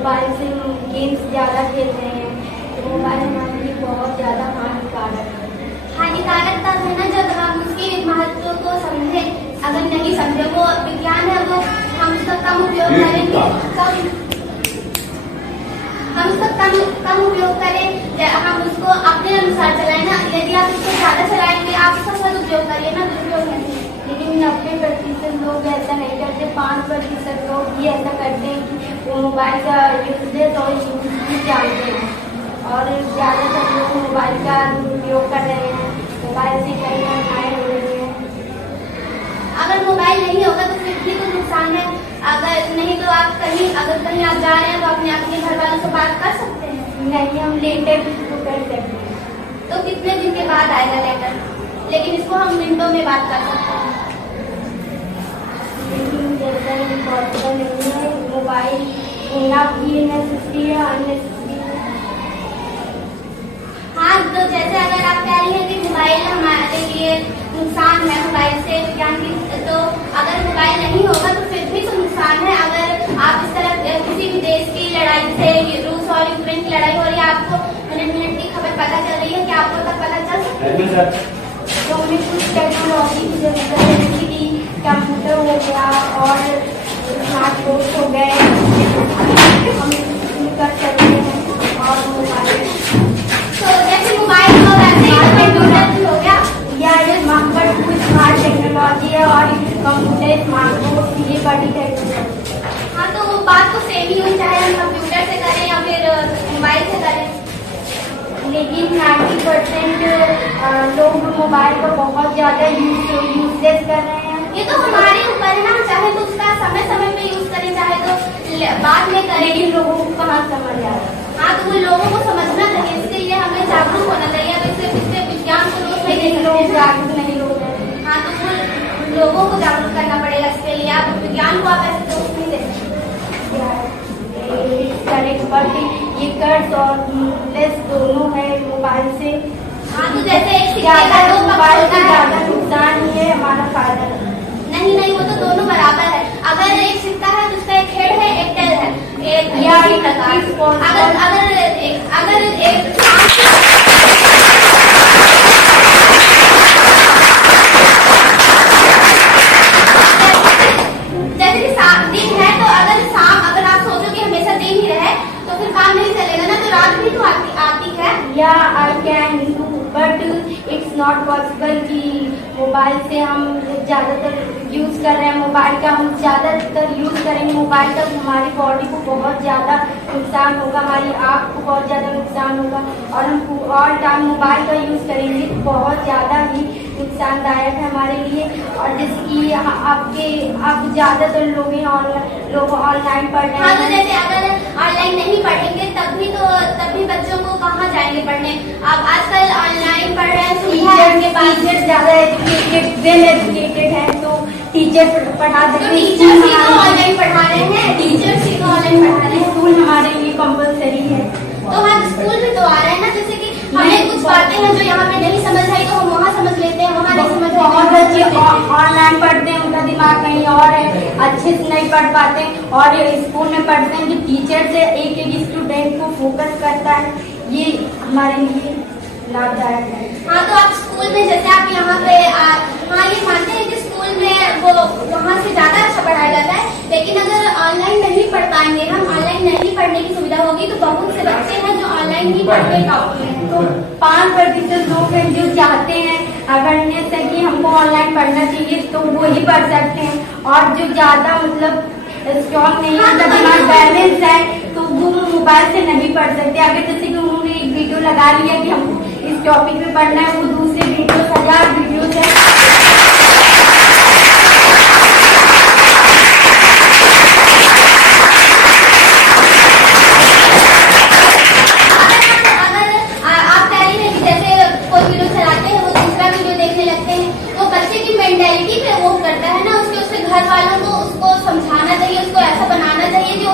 Mobile से games ज़्यादा खेल रहे हैं, तो मोबाइल हमारे लिए बहुत ज़्यादा हानिकारक है। हानिकारक तब है ना जब हम उसके महत्व को समझे। अगर नहीं समझे, वो विज्ञान है, वो हम उसका कम उपयोग करेंगे, हम उसका कम उपयोग करें, हम उसको अपने अनुसार चलाएं ना। यदि आप उसको ज्यादा चलाएंगे, आप उसका सदुपयोग करिए ना, दुरुपयोग नहीं। लेकिन 90% लोग ऐसा नहीं करते, 5% लोग ही ऐसा करते हैं कि वो मोबाइल का यूज है तो यूज भी जानते हैं, और ज़्यादातर लोग मोबाइल का दुरुपयोग कर रहे हैं, मोबाइल से कई घटनाएं हो रही हैं। अगर मोबाइल नहीं होगा तो फिर भी तो नुकसान है। अगर नहीं तो आप अगर कहीं आप जा रहे हैं तो अपने घर वालों से बात कर सकते हैं। नहीं, हम लेटर भी तो कर सकते हैं। तो कितने दिन के बाद आएगा लेटर? लेकिन इसको हम मिनटों में बात कर सकते हैं। लेकिन जैसा पॉसिबल नहीं है, मोबाइल होना भी नेसेसरी है, अननेसेसरी है। हाँ, तो जैसे अगर आप कह रही हैं कि मोबाइल हमारे लिए नुकसान है, मोबाइल से विज्ञान की, तो अगर मोबाइल नहीं होगा तो फिर भी तो नुकसान है। अगर आप इस तरह किसी भी देश की लड़ाई से, रूस और यूक्रेन की लड़ाई हो रही है, आपको मिनट की खबर पता चल रही है कि आपको तक पता चल सकता है। तो हमें कुछ टेक्नोलॉजी की जरूरत है, जैसे कि कंप्यूटर हो गया और स्मार्टफोन हो गए, हम इसमें कर सकते हैं। और मोबाइल, तो जैसे मोबाइल हो वैसे ही कंप्यूटर भी हो गया, या ये स्मार्ट टेक्नोलॉजी है, और कंप्यूटर स्मार्टफोन ये बड़ी टेक्नोलॉजी। हाँ, तो वो बात तो सेम ही हुई, चाहे हम कंप्यूटर से करें या फिर मोबाइल से करें। लेकिन 90% लोग मोबाइल को बहुत ज़्यादा यूजलेस कर रहे हैं। ये तो हमारे ऊपर है ना, चाहे तो उसका समय समय पे यूज करें, चाहे तो बाद में करें। लेकिन लोगों को कहाँ समझ आ रहा है? हाँ, तो वो लोगों को समझना चाहिए, इसके लिए हमें जागरूक होना चाहिए। अब इससे विज्ञान को दोष नहीं दे सकते। लोग जागरूक नहीं हो रहे। हाँ, तो वो लोगों को जागरूक करना पड़ेगा इसके लिए। आप विज्ञान को आप ऐसे दोष नहीं दे सकते। बट ये कर्ज और लेस दोनों है मोबाइल से। हाँ, तो जैसे एक सिक्के ज़्यादा का दो पक्ष मोबाइल होता से है। ज़्यादा नुकसान ही है, हमारा फायदा नहीं। नहीं, वो तो दोनों बराबर है। अगर एक सिक्का है तो उसका एक हेड है, एक टेल है, एक या इसी प्रकार। अगर एक जैसे कि दिन है, तो अगर आप सोचो कि हमेशा दिन ही रहे तो फिर काम नहीं चलेगा ना, तो रात भी तो आती है। या I can do, but it's not possible कि मोबाइल से हम ज़्यादातर यूज़ कर रहे हैं। मोबाइल का हम ज़्यादातर यूज़ करेंगे मोबाइल का, हमारी बॉडी को बहुत ज़्यादा नुकसान होगा, हमारी आँख को बहुत ज़्यादा नुकसान होगा। और हम ऑल टाइम मोबाइल का यूज़ करेंगे तो बहुत ज़्यादा ही नुकसानदायक है हमारे लिए। और जैसे कि अब ज़्यादातर लोग ऑनलाइन पढ़ रहे हैं। हाँ, तो जैसे अगर ऑनलाइन नहीं पढ़ेंगे तभी बच्चों को कहाँ जाएंगे पढ़ने। अब आजकल ऑनलाइन पढ़ रहे हैं, टीचर ज़्यादा वेल एजुकेटेड है, तो टीचर पढ़ा तो देते हैं। टीचर्स ही तो ऑनलाइन पढ़ा रहे हैं, टीचर्स ही तो ऑनलाइन पढ़ा रहे हैं। स्कूल हमारे लिए कंपलसरी है। तो हम स्कूल भी तो आ रहे हैं ना, जैसे कि हमें कुछ बातें हैं जो यहाँ पे नहीं समझ आई तो हम वहाँ समझ लेते हैं, वहाँ नहीं समझ बहुत अच्छे ऑनलाइन पढ़ते हैं, उनका दिमाग कहीं और है, अच्छे से नहीं पढ़ पाते। और स्कूल में पढ़ते हैं कि टीचर से एक स्टूडेंट को फोकस करता है, ये हमारे लिए लाभदायक है। हाँ, तो आप स्कूल में जैसे आप यहाँ पे हाँ, ये मानते हैं कि स्कूल में वो वहाँ से ज्यादा अच्छा पढ़ाया जाता है। लेकिन अगर ऑनलाइन नहीं पढ़ पाएंगे, हम ऑनलाइन नहीं पढ़ने की सुविधा होगी, तो बहुत से बच्चे हैं जो ऑनलाइन ही पढ़ने टॉप में। तो 5% लोग हैं जो चाहते हैं अवेयरनेस है कि हमको ऑनलाइन पढ़ना चाहिए, तो वो ही पढ़ सकते हैं। और जो ज्यादा मतलब स्ट्रॉन्ग नहीं है, दिमाग बैलेंस है, तो वो मोबाइल से नहीं पढ़ सकते। अगर जैसे कि उन्होंने एक वीडियो लगा लिया कि हमको इस टॉपिक पे पढ़ना है, वो दूसरे वीडियो 1000 वीडियोज है। घर वालों को उसको समझाना चाहिए, उसको ऐसा बनाना चाहिए कि वो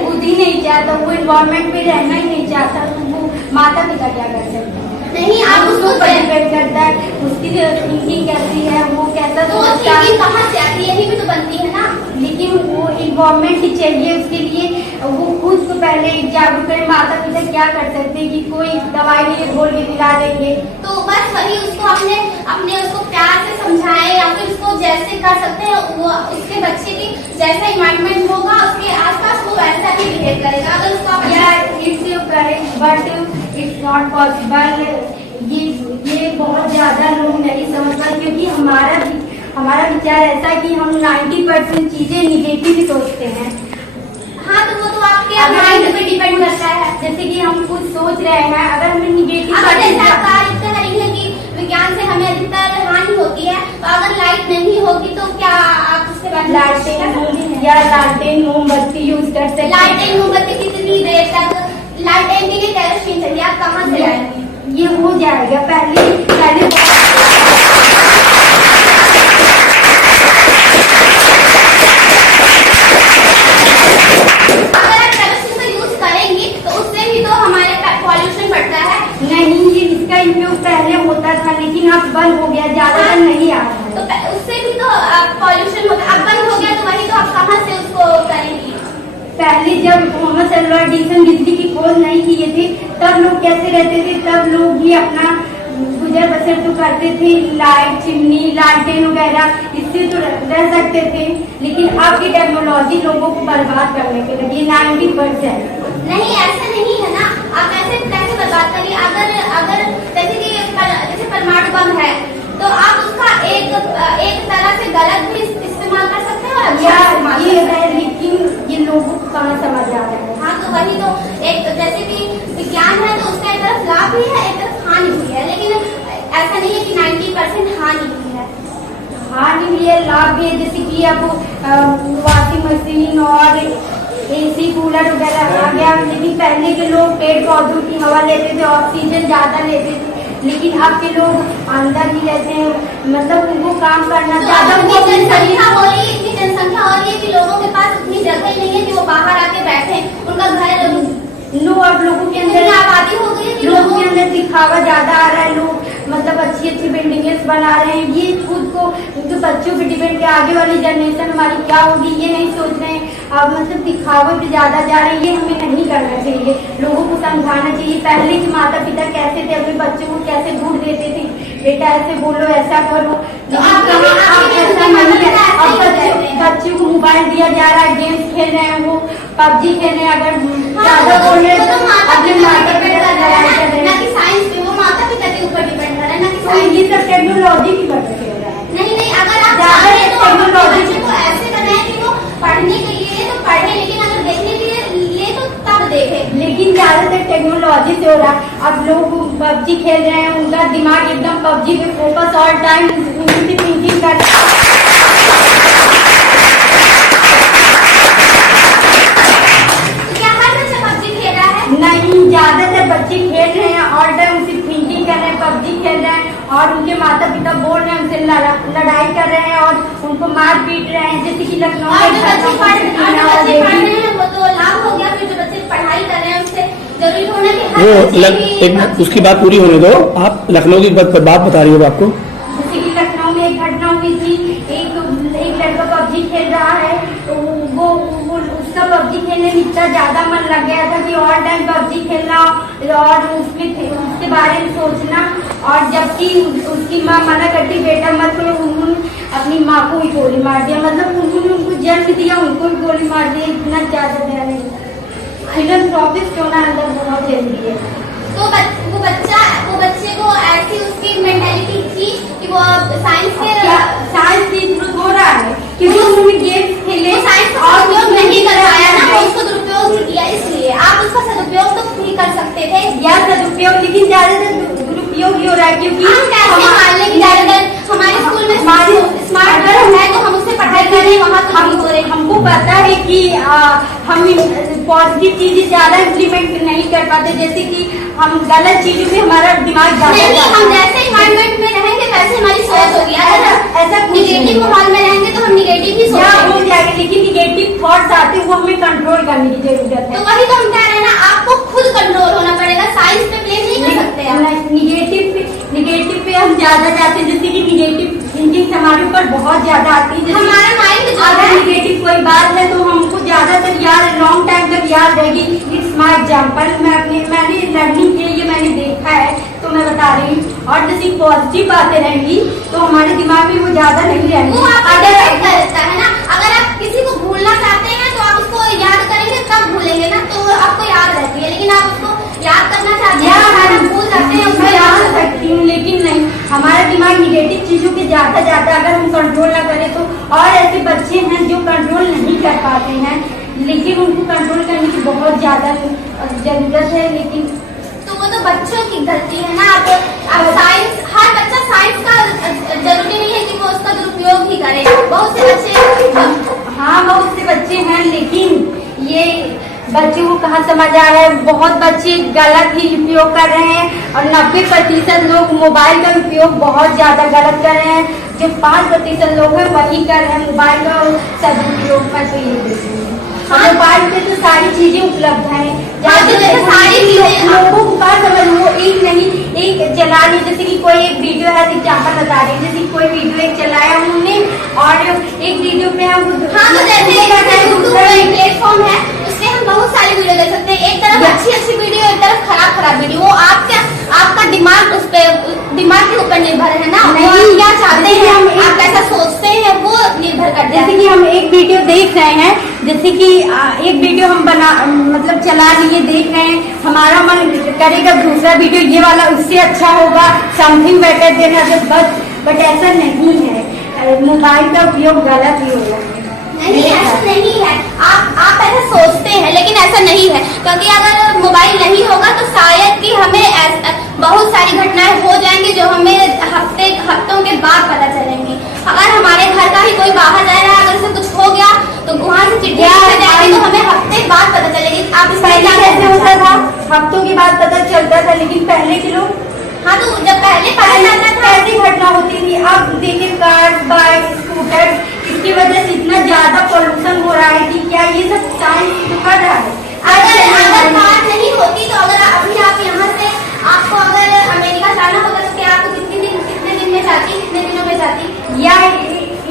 खुद ही नहीं चाहता, वो इन्वायरमेंट में रहना ही नहीं चाहता, तो वो माता पिता क्या कर सकते हैं? नहीं, आप उसको डिपेंड करता है, उसकी थिंकिंग कैसी है, वो कैसा थिंकिंग कहाँ से आती है, यही भी तो बनती है ना। लेकिन वो इन्वायरमेंट ही चाहिए उसके लिए। वो खुद को पहले जागरूक करें। माता पिता क्या कर सकते हैं कि कोई दवाई नहीं घोल के पिला देंगे, तो बस वही उसको अपने उसको प्यार से समझाएं या फिर उसको जैसे कर सकते हैं वो उसके बच्चे की जैसा इन्वायरमेंट होगा उसके आसपास वो वैसा ही बिहेव करेगा। अगर उसको आप it's correct but it's not possible. ये बहुत ज्यादा लोग नहीं समझ पाए, क्योंकि हमारा विचार ऐसा है कि हम 90% चीजें निगेटिव ही सोचते हैं। हाँ, तो वो तो आपके माइंड पे डिपेंड करता है। जैसे कि हम कुछ सोच रहे हैं, अगर हमें निगेटिव विज्ञान से हमें अधिकतर हानि होती है, तो अगर लाइट नहीं होगी तो क्या आप उसके बाद लालटेन मोमबत्ती यूज कर सकते हैं। लालटेन मोमबत्ती कितनी देर तक? लालटेन के लिए केरोसिन चाहिए, आप कहाँ से लाएंगे? ये हो जाएगा। पहले लेकिन अब बंद हो गया, ज्यादा नहीं आ रहा है, तो उससे भी तो पॉल्यूशन होता है। अब बंद हो गया तो वही तो आप कहाँ से उसको करेंगी? पहले जब मोहम्मद सल्लल्लाहु अलैहि वसल्लम बिजली की खोज नहीं किए थे तब लोग कैसे रहते थे? तब लोग भी अपना गुजर बसर तो करते थे, लाइट, चिमनी, लालटेन वगैरह इससे तो रह सकते थे। लेकिन अब की टेक्नोलॉजी लोगों को बर्बाद करने के लगी 90%। नहीं, ऐसा नहीं है ना। आप ऐसे कैसे बर्बाद करिए? अगर जैसे परमाणु बम है तो आप उसका एक तरह से गलत भी इस्तेमाल कर सकते हैं और ये है, लेकिन ये लोगों को कहाँ समझ आ रहा है। हाँ, तो वही तो एक जैसे कि विज्ञान है तो उसका एक तरफ लाभ भी है, एक तरफ हानि भी है, लेकिन ऐसा नहीं है कि 90% हानि भी है। हानि भी है, लाभ भी है। जैसे कि अब वॉशिंग मशीन और AC कूलर वगैरह आ गया, लेकिन पहले के लोग पेड़ पौधों की हवा लेते थे, ऑक्सीजन ज्यादा लेते थे। लेकिन अब के लोग अंदर ही रहते हैं, मतलब उनको काम करना ज्यादा। जनसंख्या हो रही है, इतनी जनसंख्या हो रही है कि लोगों के पास उतनी जगह ही नहीं है कि वो बाहर आके बैठे, उनका घर अब लोगों के अंदर आबादी हो गई है, लोगों के अंदर दिखावा ज्यादा आ रहा है। लोग मतलब अच्छी बिल्डिंग्स बना रहे हैं, ये खुद को तो बच्चों पे डिपेंड है। आगे वाली जनरेशन हमारी क्या होगी ये नहीं सोच रहे हैं। अब मतलब दिखावे पे ज्यादा जा रहे हैं, ये हमें नहीं करना चाहिए। लोगों को समझाना चाहिए। पहले के माता पिता कैसे थे, अपने बच्चों को कैसे दूर देते थे, बेटा ऐसे बोलो, ऐसा करो। बच्चों को मोबाइल दिया जा रहा है, गेम्स खेल रहे हैं, वो PUBG खेल रहे हैं। अगर ज्यादा बोल रहे हैं तो अपने माता पिता ना कि साइंस पे, वो माता पिता के ऊपर डिपेंड कर रहा है, ना कि साइंस। ये सब टेक्नोलॉजी की वजह से हो रहा है। नहीं, अगर आप टेक्नोलॉजी को ऐसे बनाए कि वो पढ़ने के लिए तो पढ़े, लेकिन अगर देखने के लिए तो तब देखे। लेकिन ज्यादातर टेक्नोलॉजी से हो रहा है। अब लोग PUBG खेल रहे हैं, उनका दिमाग एकदम PUBG पे फोकस, ऑल टाइम उनकी थिंकिंग कर रहा है। नहीं, ज्यादातर बच्चे खेल रहे हैं, ऑल टाइम उनकी थिंकिंग कर रहे हैं, PUBG खेल रहे हैं, और उनके माता पिता बोल रहे हैं, उनसे लड़ाई कर रहे हैं और उनको मार पीट रहे हैं। जैसे कि लखनऊ में बच्चे पढ़ रहे हैं वो तो लाभ हो गया, फिर जो बच्चे पढ़ाई कर रहे हैं उससे जरूरी होना कि एक मिनट उसकी बात पूरी होने दो। आप लखनऊ की बात बता रही हो आपको। जैसे कि लखनऊ में एक घटना हुई थी, एक लड़का PUBG खेल रहा है, तो वो उसका PUBG खेलने में इतना ज्यादा मन लग गया था कि ऑल टाइम PUBG खेलना और उसके बारे में सोचना। और जबकि उसकी माँ मना करती, बेटा मत करो, उन्होंने अपनी माँ को ही गोली मार दिया। मतलब उन्होंने उनको जन्म दिया, उनको भी गोली मार दिया। इतना ज्यादा नहीं, फिलंथ्रोपिस्ट होना अंदर बहुत जरूरी है। तो वो बच्चे को ऐसी उसकी मेंटालिटी थी कि वो साइंस की जरूरत हो रहा है, क्योंकि उन्होंने गेम्स खेले, साइंस का उपयोग नहीं कर पाया ना, उसको दुरुपयोग नहीं किया। इसलिए आप उसका सदुपयोग तो नहीं कर सकते थे। या सदुपयोग, लेकिन ज्यादातर दुरुपयोग ही हो रहा है। क्योंकि हम कैसे मान लें कि ज्यादातर हमारे स्कूल में स्मार्ट बोर्ड है तो हम उससे पढ़ाई कर रहे हैं, वहाँ तो हम हो रहे। हमको पता है कि हम पॉजिटिव चीजें ज्यादा इम्प्लीमेंट नहीं कर पाते, जैसे कि हम गलत चीजों में हमारा दिमाग ज्यादा। हम जैसे इन्वायरमेंट में रहेंगे वैसे हमारी सोच होगी। ऐसा निगेटिव माहौल में रहेंगे तो हम निगेटिव ही सोचेंगे हो जाएगा। लेकिन निगेटिव थॉट्स आते हैं, वो हमें कंट्रोल करने की जरूरत है। तो वही तो हम कह रहे हैं ना, आपको खुद कंट्रोल होना पड़ेगा। साइंस पे ब्लेम नहीं कर सकते। निगेटिव पे हम ज्यादा जाते हैं, जैसे कि निगेटिव थिंकिंग हमारे ऊपर बहुत ज्यादा आती है। हमारा माइंड अगर निगेटिव कोई बात है तो हमको ज्यादातर याद लॉन्ग टाइम तक पॉजिटिव बातें रहेंगी तो हमारे दिमाग में वो ज्यादा नहीं रहेंगी। वो आपको डिपेंड करता है ना, अगर आप किसी को भूलना चाहते हैं तो आप उसको याद करेंगे तब भूलेंगे ना, तो आपको याद रहती है। लेकिन आप उसको याद करना चाहते हैं आप भूल जाते हैं, उसको याद सकती हूँ, लेकिन नहीं, हमारा दिमाग निगेटिव चीजों के ज्यादा अगर हम कंट्रोल ना करें तो। और ऐसे बच्चे हैं जो कंट्रोल नहीं कर पाते हैं, लेकिन उनको कंट्रोल करने की बहुत ज्यादा जरूरत है। लेकिन तो वो तो बच्चों की गलती है ना। अब साइंस, हर बच्चा साइंस का जरूरी नहीं है कि वो उसका दुरुपयोग ही करे। बहुत से बच्चे, हाँ बहुत से बच्चे हैं, लेकिन ये बच्चों को कहाँ समझ आ रहा है। बहुत बच्चे गलत ही उपयोग कर रहे हैं और 90% लोग मोबाइल का उपयोग बहुत ज्यादा गलत कर रहे हैं। जो 5% लोग हैं वही कर रहे हैं मोबाइल का सदुपयोग। मैं तो ये देखती हूँ, मोबाइल पे तो सारी चीजें उपलब्ध है। सारी चीजें लोगों को कहाँ समझ, वो एक नहीं एक चला ली। जैसे कि कोई एक वीडियो है, एग्जाम्पल बता रही, जैसे कोई वीडियो एक चलाया हमने और एक वीडियो पे हम तो जैसे यूट्यूब एक प्लेटफॉर्म है, उससे हम बहुत सारी वीडियो देख सकते हैं। एक तरफ अच्छी वीडियो, एक तरफ खराब वीडियो। वो आपका दिमाग उस पे, दिमाग के ऊपर निर्भर है ना, नहीं क्या चाहते हैं, आप कैसा सोचते हैं वो निर्भर करता है। जैसे कि हम एक वीडियो देख रहे हैं, जैसे कि एक वीडियो हम मतलब चला लिए देख रहे हैं, हमारा मन करेगा दूसरा वीडियो ये वाला उससे अच्छा होगा, समथिंग बेटर देना, बट ऐसा नहीं है। मोबाइल का उपयोग गलत ही होगा। नहीं, ऐसा नहीं है। आप ऐसा सोचते हैं, लेकिन ऐसा नहीं है, क्योंकि अगर मोबाइल नहीं होगा तो शायद कि हमें बहुत सारी घटनाएं हो जाएंगी जो हमें हफ्तों के बाद पता चलेंगी। अगर हमारे घर का ही कोई बाहर जा रहा है, अगर उसे कुछ हो गया तो वहाँ से चिट्ठी जाएगी तो हमें हफ्ते बाद पता चलेगी। आप पहले कैसे होता था, हफ्तों के बाद पता चलता था, लेकिन पहले के लोग, हाँ तो जब पहले पता चलता था ऐसी घटना होती थी। अब देखिए कार, बाइक, स्कूटर, इसकी वजह से इतना ज्यादा पोल्यूशन हो रहा है कि क्या ये सब साइंस कर रहा है। अगर कार नहीं होती तो अगर अभी आप यहाँ से, आपको अगर अमेरिका जाना होगा तो क्या आप कितने दिन में जाती, कितने दिनों में जाती? या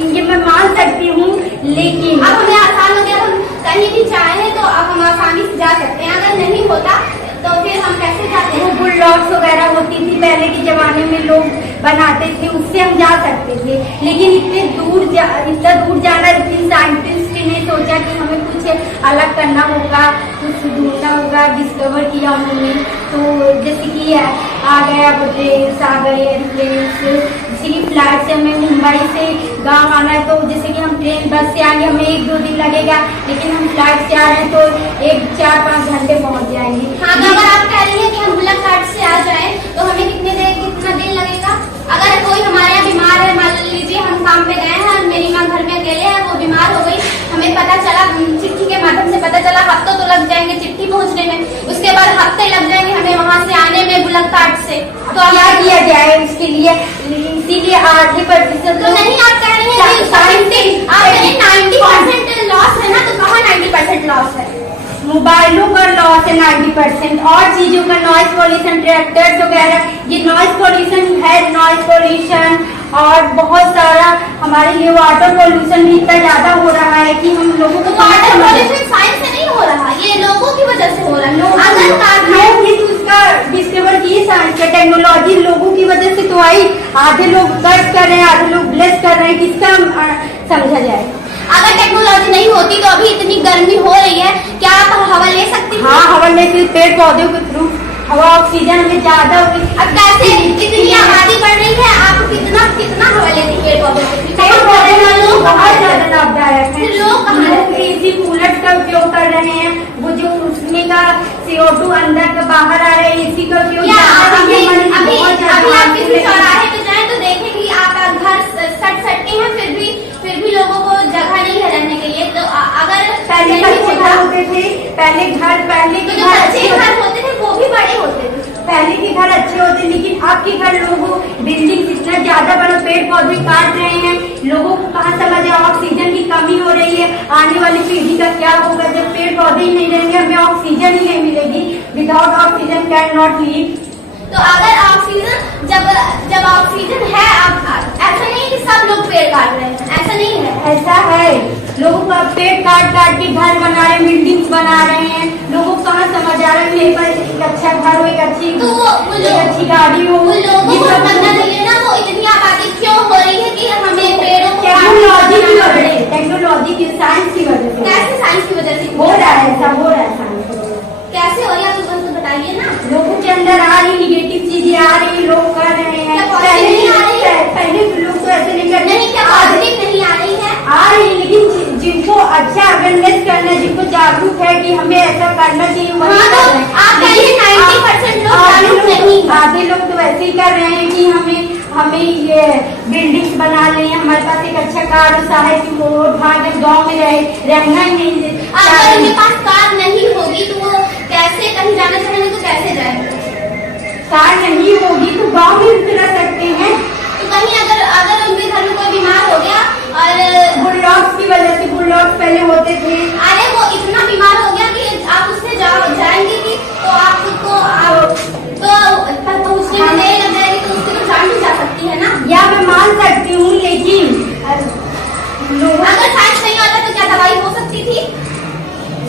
ये मैं मान सकती हूँ, लेकिन अब हमें आसान हो गया, हम कहीं भी चाहें तो अब हम आसानी से जा सकते हैं। अगर नहीं होता तो फिर हम कैसे जाते हैं? वो बुलडॉग्स वगैरह होती थी पहले के जमाने में, लोग बनाते थे, उससे हम जा सकते थे। लेकिन इतना दूर जाना, इतनी साइंटिस्ट ने सोचा कि हमें कुछ अलग करना होगा, कुछ ढूंढना होगा, डिस्कवर किया उन्होंने। तो जैसे कि आ गया ट्रेन, आ गए एयरप्लेन्स, जैसे कि फ्लाइट से हमें मुंबई से गाँव आना है तो जैसे कि हम ट्रेन बस से आएंगे, हमें 1-2 दिन लगेगा, लेकिन हम फ्लाइट से आ रहे हैं तो 1-4-5 घंटे पहुँच जाएंगे। हाँ, तो अगर आप कह रही हैं कि हम बुलेट कार्ड से आ जाएं तो हमें कितना दिन लगेगा? अगर कोई हमारे यहाँ बीमार है, मान लीजिए हम काम पे गए हैं, मेरी माँ घर में अकेले है, वो बीमार हो गई, हमें पता चला, चिट्ठी के माध्यम से पता चला, हफ्तों तो लग जाएंगे चिट्ठी पहुँचने में, उसके बाद हफ्ते लग जाएंगे हमें वहाँ से आने में बुलेट कार्ड से। तो क्या किया जाए उसके लिए? इसीलिए 80% तो नहीं, आप कह रही हैं 90% लॉस है ना, तो कहाँ 90% लॉस है? मोबाइलों का लॉस है 90%, और चीजों का नॉइज पॉल्यूशन, ट्रैक्टर्स वगैरह, ये नॉइज पॉल्यूशन है, नॉइज पॉल्यूशन और बहुत सारा हमारे लिए वाटर पॉल्यूशन भी इतना ज्यादा हो रहा है कि हम लोगों को वाटर पॉल्यूशन साइंस से नहीं हो रहा, ये लोगों की वजह से हो रहा है। लोग ही तो उसका डिस्कवर किए, साइंस का, टेक्नोलॉजी लोगों की वजह से तो आई। आधे लोग कर्ज कर रहे हैं, आधे लोग ब्लेस कर रहे हैं, किसका समझा जाए? अगर टेक्नोलॉजी नहीं होती तो अभी इतनी गर्मी हो रही है, क्या आप हवा ले सकती हैं? हाँ, हवा लेते पेड़ पौधों के थ्रू हवा, ऑक्सीजन में ज्यादा होगी। अब कैसे इतनी आबादी बढ़ रही है, आप कितना हवा लेती पेड़ पौधों से? पेड़ पौधे लोग बहुत ज्यादा लाभदायक है। लोग एसी कूलर का उपयोग कर रहे हैं, वो जो उसमें का CO2 अंदर का बाहर आ रहा है, एसी का उपयोग। अभी आप किसी चौराहे पे जाए तो देखेंगे आप घर सट के हैं, फिर भी लोगों को जगह नहीं है रहने के लिए। तो अगर पहले घर होते थे, पहले के जो अच्छे घर होते थे वो भी बड़े होते थे, पहले के घर अच्छे होते, लेकिन अब के घर लोगों बिल्डिंग इतना ज्यादा बड़ा, पेड़ पौधे काट रहे हैं, लोगों को कहाँ समझ है, ऑक्सीजन की कमी हो रही है। आने वाली पीढ़ी का क्या होगा जब पेड़ पौधे ही नहीं रहेंगे, हमें ऑक्सीजन ही नहीं मिलेगी। Without oxygen can not leave. तो अगर ऑक्सीजन जब ऑक्सीजन है, ऐसा नहीं कि सब लोग पेड़ काट रहे हैं, ऐसा नहीं है। ऐसा है, लोगों का पेड़ काट के घर बना रहे हैं, बिल्डिंग्स बना रहे हैं, लोगों को कहाँ समझ आ रहा है मेरे पास एक अच्छा घर हो, एक अच्छी गाड़ी हो। लोगों को समझना चाहिए टेक्नोलॉजी की, साइंस की वजह से। कैसे साइंस की वजह से हो रहा है, ऐसा हो रहा है साइंस की वजह से। कैसे हो रहा है तो बताइए ना। लोगों के अंदर आ रही निगेटिव चीजें आ रही, लोग कर रहे हैं। क्या positive नहीं आ रही है? पहले लोग तो ऐसे नहीं करते। नहीं, क्या पॉजिटिव नहीं आ रही है? आ रही है, लेकिन जिनको अच्छा अवेयरनेस करना है, जिनको जागरूक है कि हमें ऐसा करना चाहिए, वही हाँ, कर तो रहे हैं। आप कहिए 90% लोग जागरूक नहीं हैं। आधे लोग तो ऐसे ही कर रहे हैं कि हमें ये बिल्डिंग्स बना लें, हमारे पास एक अच्छा कार है कि वो भाग गाँव में रहना ही नहीं। अगर उनके पास कार नहीं होगी तो वो कैसे कहीं जाना चाहेंगे तो कैसे जाएंगे? कार नहीं होगी तो गाँव में भी रह सकते हैं। तो कहीं अगर उनके घर में कोई बीमार हो गया और बुलडॉग्स की वजह से, बुलडॉग्स पहले होते थे। अरे वो इतना बीमार हो गया कि आप उससे जाएंगे कि तो आपको तो पहुँचने में देर लग जाएगी तो उसकी तो जान भी जा सकती है ना। या मैं मान सकती हूँ, लेकिन अगर साइंस नहीं होता तो क्या दवाई हो सकती थी?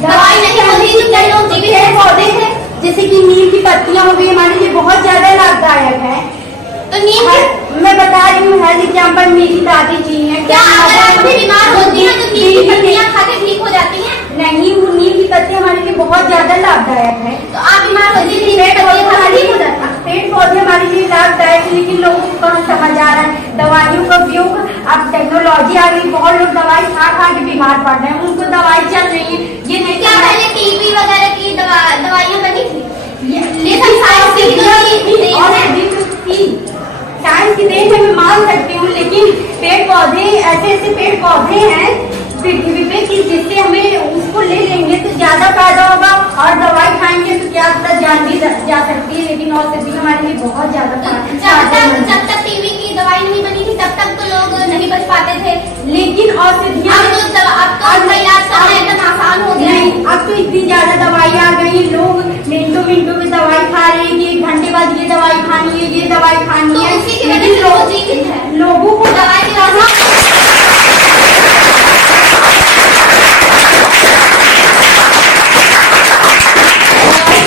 दवाई नहीं होती तो क्या लोग जीवित रह पौधे सकते थे? जैसे कि नीम की पत्तियां हो गई, हमारे लिए बहुत ज्यादा लाभदायक है। तो नीम मैं बता रही हूँ, हेल्थ एग्जाम्पल मेरी दादी जी है। क्या अगर आप भी बीमार होती हैं तो नीम की पत्तियां खा के ठीक हो जाती हैं? नहीं, वो नीम की पत्ती हमारे लिए बहुत ज्यादा लाभदायक है। तो आप बीमार होती थी पेट पौधे खा के ठीक हो जाता? पेड़ पौधे हमारे लिए लाभदायक है, लेकिन लोगों को कहाँ समझ आ रहा है। दवाइयों का उपयोग, अब टेक्नोलॉजी आ गई, बहुत लोग दवाई खा के बीमार पड़ रहे हैं, उनको दवाई चल रही है। ये नहीं क्या पहले टीबी वगैरह की दवाइयाँ बनी थी? ये सब साइंस की साइंस की देन है, मैं मान सकती हूँ, लेकिन पेड़ पौधे ऐसे पेड़ पौधे हैं पृथ्वी पे कि जिससे हमें उसको ले लेंगे तो ज्यादा फायदा होगा, और दवाई खाएंगे तो क्या पता जान भी जा सकती है, लेकिन औषधि हमारे लिए बहुत ज्यादा जब तक टीबी की दवाई नहीं बनी थी तब तक तो लोग नहीं बच पाते थे, लेकिन औषधियाँ अब तो इलाज करना एकदम आसान हो गया है। नहीं, अब तो इतनी ज्यादा दवाई आ गई, लोग मिनटों में दवाई खा रहे हैं कि 1 घंटे बाद ये दवाई खानी है, ये दवाई खानी तो है। उसी की वजह से लोग जीवित हैं। लोगों को दवाई की वजह से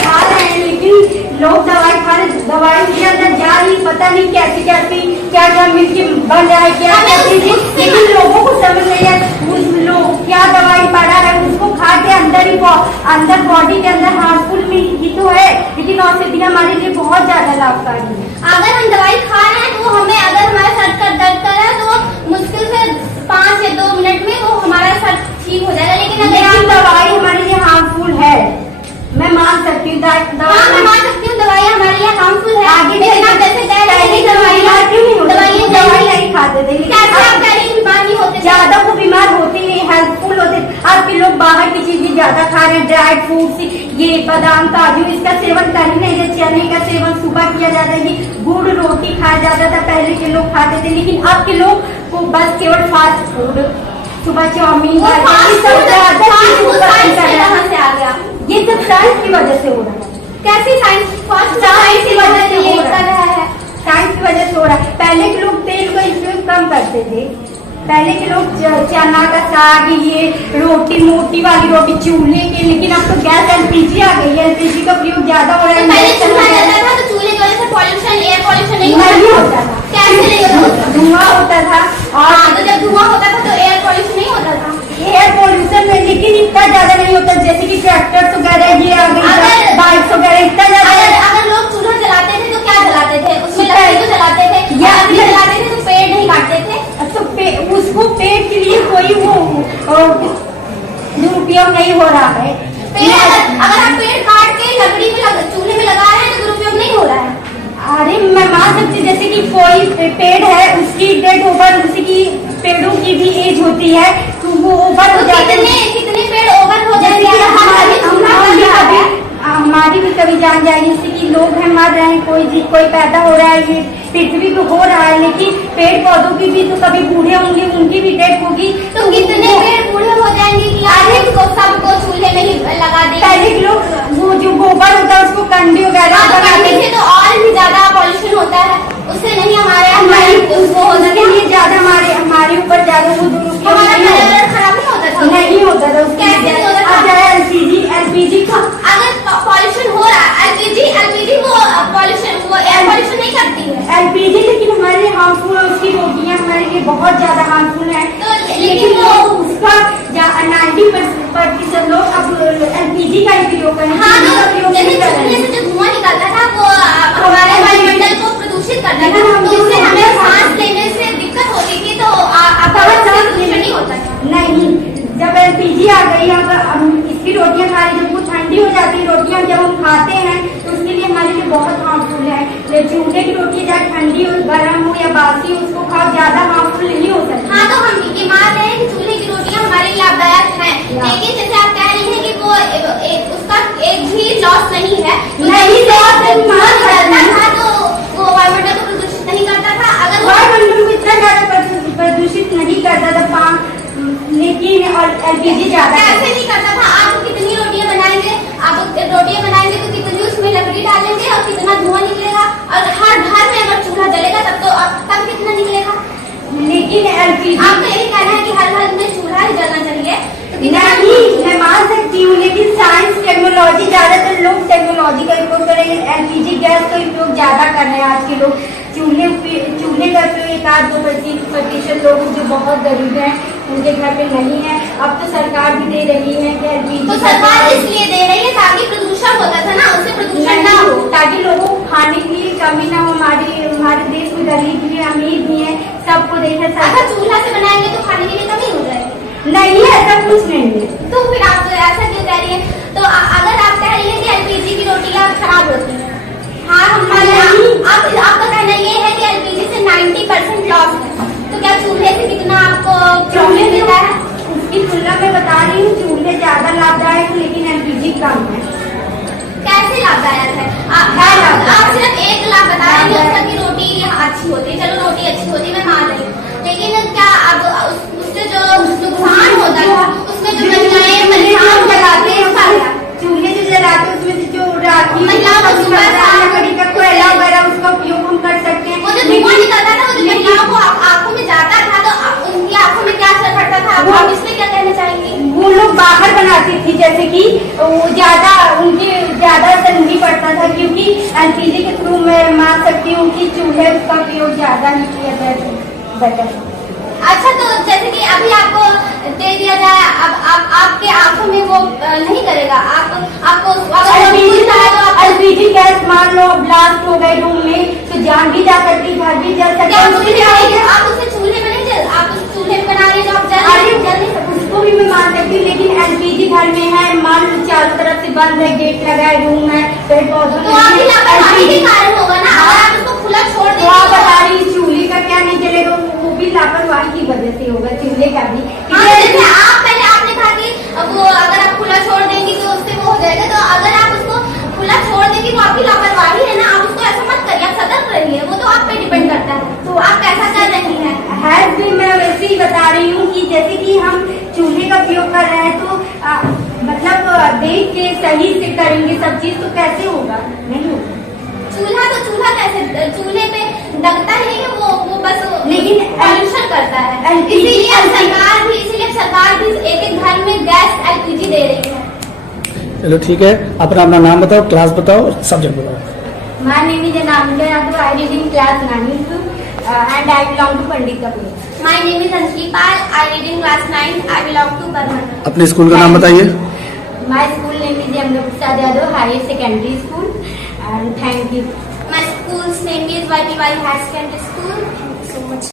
खा रहे हैं, लेकिन लोग दवाई खा रहे, दवाई के अंदर जा रही, पता नहीं कैसी क्या मिलके बन रहा है, क्या लेकिन लोगों को समझ नहीं है उस लोग क्या दवाई पड़ा है, उसको खा के अंदर बॉडी के अंदर हार्मफुल ही तो है, लेकिन औषधियाँ हमारे लिए बहुत ज्यादा लाभकारी है। अगर हम दवाई खा रहे हैं तो हमें, अगर हमारा सर का दर्द कर रहा है तो मुश्किल से 5 या 2 मिनट में वो हमारा सर ठीक हो जाएगा, लेकिन अगर दवाई हमारे लिए हार्मफुल है, मैं मान सकती हूँ। हाँ, मैं मान सकती हूँ दवाई हमारे लिए हार्मफुल है। आगे लेकिन आप जैसे कह रहे हैं दवाई नहीं खाते थे, लेकिन कैसे आप कह रही हैं बीमार नहीं होते? ज्यादा वो बीमार होते नहीं, हेल्पफुल होते। आज के लोग बाहर की चीजें ज्यादा खा रहे हैं, ड्राई फ्रूट्स, ये बादाम काजू, इसका सेवन कर ही नहीं रहे। चने का सेवन सुबह किया जाता है, ये गुड़ रोटी खाया जाता था, पहले के लोग खाते थे, लेकिन अब के लोग को बस केवल फास्ट फूड, सुबह चाउमीन, कहाँ से आ गया? ये सब साइंस की वजह से हो रहा है। कैसी साइंस? साइंस की वजह से ये हो कर रहा है। साइंस की वजह से हो रहा है। पहले के लोग तेल का उपयोग कम करते थे, पहले के लोग चना का साग, ये रोटी, मोटी वाली रोटी चूल्हे के, लेकिन अब तो गैस एलपीजी आ गई है, एलपीजी का प्रयोग ज्यादा हो रहा है। पहले चूल्हा जलता था तो चूल्हे की वजह से पॉल्यूशन, एयर पॉल्यूशन नहीं होता था। कैसे नहीं होता? धुआं होता था, और तो जब धुआं होता था तो एयर पॉल्यूशन नहीं होता था। एयर पॉल्यूशन में लेकिन इतना ज्यादा नहीं होता, जैसे कि ट्रैक्टर वगैरह ये आ गई, बाइक वगैरह, इतना ज्यादा। अगर लोग चूल्हा जलाते थे तो क्या जलाते थे? उसमें लकड़ी तो जलाते थे, या जलाते थे तो पेड़ नहीं काटते थे। तो उसको पेड़ के लिए कोई वो दुरुपयोग नहीं हो रहा है। अगर आप पेड़ काट के लकड़ी में चूल्हे में लगा रहे हैं तो दुरुपयोग नहीं हो रहा है। अरे मैं मान सकती, जैसे कि कोई पेड़ है, उसकी डेट ओवर, उसकी पेड़ों की भी एज होती है, तो वो ओवर हो जाते हैं। कितने पेड़ ओवर हो जाएंगे? हमारी भी कभी जान जाएगी, जैसे कि लोग हैं मर रहे हैं, कोई पैदा हो रहा है, ये पृथ्वी पे हो रहा है, लेकिन पेड़ पौधों की भी तो कभी बूढ़े होंगे, उनकी भी डेथ होगी। तो कितने पेड़ बूढ़े हो जाएंगे कि सबको चूल्हे में ही लगा देंगे? पहले लोग वो जो गोबर होता है उसको कंडी वगैरह बनाने से तो और भी ज्यादा पॉल्यूशन होता है, उससे नहीं हमारे उसको हो जाता है, ज्यादा हमारे ऊपर ज्यादा वो दुरुपयोग हमारा पर्यावरण खराब नहीं होता था। नहीं होता था। कैसे नहीं होता था? एलपीजी का अगर पॉल्यूशन हो रहा है, एलपीजी वो पॉल्यूशन, वो एयर पॉल्यूशन नहीं करती है एलपीजी, लेकिन हमारे लिए हार्मफुल है, उसकी रोटियां हमारे लिए बहुत ज्यादा हार्मफुल है। तो लेकिन वो उसका प्रयोग करें, हाँ, चूल्हे का तो प्रयोग जैसे नहीं कर रहे चूल्हे हैं। से जो धुआं निकलता था वो हमारे वायुमंडल को प्रदूषित करता था, तो उससे हमें सांस लेने से दिक्कत होती थी, तो आपका प्रदूषण नहीं होता था। नहीं, जब एलपीजी आ गई, अब हम इसकी रोटियां खा रहे, जब वो ठंडी हो जाती है रोटियां, जब हम खाते हैं तो उसके लिए हमारे लिए बहुत हार्मफुल है। चूल्हे की रोटी चाहे ठंडी हो, गर्म हो या बासी हो, उसको खाओ, ज्यादा हार्मफुल नहीं हो सकती। हाँ, तो हम ये मान रहे हैं कि चूल्हे की रोटियां हमारे लिए लाभदायक हैं, लेकिन जैसे आप कह रही हैं कि वो उसका एक भी लॉस नहीं है, नहीं, loss है, करता था तो वो वायुमंडल को प्रदूषित नहीं करता था। अगर वायुमंडल को इतना ज्यादा प्रदूषित नहीं करता था, लेकिन और एलपीजी ज्यादा ऐसे नहीं करता था। आप कितनी रोटियां बनाएंगे, आप रोटियां बनाएंगे तो कितनी उसमें लकड़ी डालेंगे और कितना धुआं निकलेगा, और हर घर में अगर चूल्हा जलेगा तब कितना निकलेगा। लेकिन एलपीजी आपका यही कहना है कि हर घर में चूल्हा ही जलना चाहिए, तो नहीं, मैं मान सकती हूँ, लेकिन साइंस टेक्नोलॉजी, ज्यादातर लोग टेक्नोलॉजी का उपयोग कर रहे हैं, एलपीजी गैस का उपयोग ज्यादा कर रहे हैं आज के लोग। चूल्हे का उपयोग 1-2% लोग जो बहुत गरीब हैं उनके घर पे नहीं है। अब तो सरकार भी दे रही है कि एलपीजी, तो सरकार इसलिए दे रही है ताकि प्रदूषण होता था ना, उससे प्रदूषण ना हो, ताकि लोगों को खाने की कमी ना हो। हमारे देश में गरीब भी है, अमीर भी है, सबको देखा। अगर चूल्हा से बनाएंगे तो खाने के लिए कमी हो जाएगी। नहीं, ऐसा कुछ नहीं है। तो फिर आप ऐसा क्यों कह रही हैं? तो अगर आप कह रही हैं कि एलपीजी की रोटियां खराब होती हैं, हाँ, आपका कहना ये है कि एलपीजी से 90% लॉस है, तो क्या चूल्हे से कितना आपको प्रॉब्लम देता है? उसकी तुलना में बता रही हूँ, चूल्हे ज्यादा लाभदायक है, लेकिन एलपीजी कम है। कैसे लाभदायक है? आप सिर्फ एक लाभ बता रही हैं उसका कि रोटी अच्छी होती है, चलो रोटी अच्छी होती है, मैं मान रही हूँ, लेकिन क्या अब उससे जो नुकसान होता है, उसमें जो महिलाएं परेशान जलाते हैं, चूल्हे जो जलाते हैं उसमें से जो राखी लकड़ी का कोयला वगैरह, उसका उपयोग हम कर सकते हैं। वो जो धुआं निकलता था, वो जो महिलाओं को आंखों में जाता था, तो उनकी आंखों में क्या असर पड़ता था? आप इसमें क्या कहना चाहेंगी? वो लोग बाहर बनाती थी, जैसे कि वो उनके ज्यादा असर नहीं पड़ता था, क्योंकि एलपीजी के थ्रू मैं मान सकती हूँ कि चूल्हे का उपयोग ज्यादा नहीं किया जाता। अच्छा, तो जैसे कि अभी आपको दे दिया जाए, अब आपके आंखों में वो नहीं करेगा, आपको एलपीजी गैस मान लो ब्लास्ट हो गए रूम में, तो जान भी जा सकती, घर भी जा सकती। आप उससे चूल्हे में नहीं जल, आप उस चूल्हे में बना रही हैं, तो आप जल नहीं सकते। उसको भी मैं मान सकती हूँ, लेकिन एलपीजी घर में है, मान लो चारों तरफ से बंद है, गेट लगा है, रूम है, पेड़ पौधे, तो आपकी लापरवाही के कारण होगा ना, अगर आप उसको खुला छोड़ तो आप बता रही चूल्हे का क्या नहीं चलेगा, वो भी लापरवाही की वजह से होगा, चूल्हे का भी। जैसे आपने कहा कि वो अगर आप खुला छोड़ देंगी तो उससे वो हो जाएगा, तो अगर आप उसको खुला छोड़ देंगी वो आपकी लापरवाही है ना, आप उसको ऐसा मत करिए, आप सतर्क रहिए, वो तो आप पे डिपेंड करता है, तो आप कैसा कर रही हैं? भी मैं वैसे ही बता रही हूँ कि जैसे कि हम चूल्हे का उपयोग कर रहे हैं, तो मतलब देख के सही से करेंगे सब चीज, तो कैसे होगा? नहीं होगा। चूल्हा कैसे, चूल्हे पे लगता ही नहीं है, वो बस लेकिन पॉल्यूशन करता है, इसीलिए सरकार भी एक घर में गैस एलपीजी दे रही है। चलो ठीक है, अपना नाम बताओ, क्लास बताओ, सब्जेक्ट बताओ। My name is Anamika Yadav. I read in class 9th and I belong to Pandit Kapur. My name is Anjali Pal. I read in class 9th. I belong to Burman. अपने school का नाम बताइए। My school name is Amrita Prasad Yadav Higher Secondary School and thank you. My school's name is YPY High Secondary School. Thank you so much.